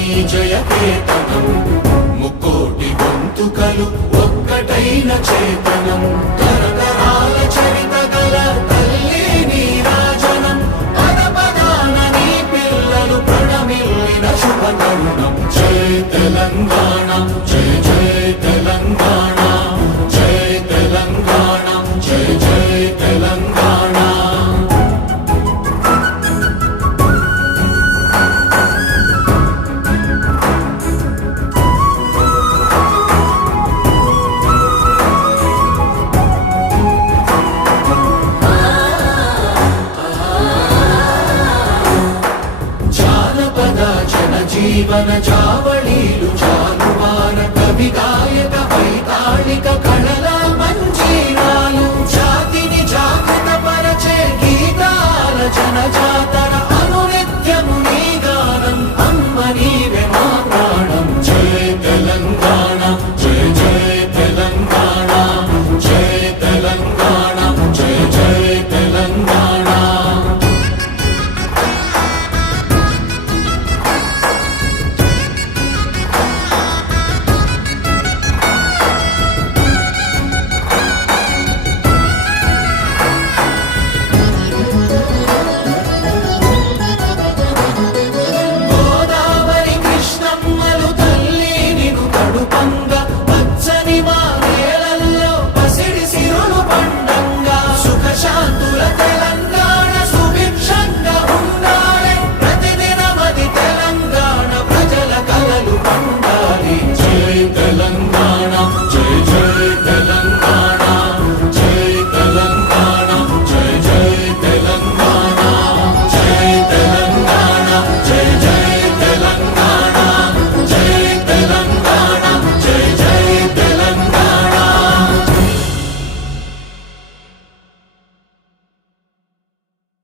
నీ జయకేతనం ముక్కోటి గొంతుకలు ఒక్కటైన చేతనం తరతరాల చరిత గల తల్లి నీ రాజనం పద పదాన నీ పిల్లలు ప్రణమిల్లిన శుభ తరుణం జయ తెలంగాణ జయ జయ తెలంగాణ జయ తెలంగాణ జయ జయ తెలంగాణ జీవన